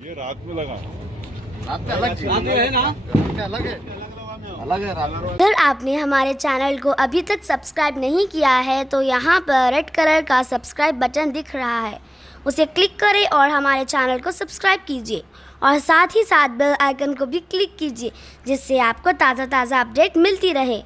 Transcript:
ये रात में लगा, रात में अलग है ना, अलग है, अलग है रात। अगर आपने हमारे चैनल को अभी तक सब्सक्राइब नहीं किया है तो यहाँ पर रेड कलर का सब्सक्राइब बटन दिख रहा है, उसे क्लिक करें और हमारे चैनल को सब्सक्राइब कीजिए और साथ ही साथ बेल आइकन को भी क्लिक कीजिए जिससे आपको ताज़ा अपडेट मिलती रहे।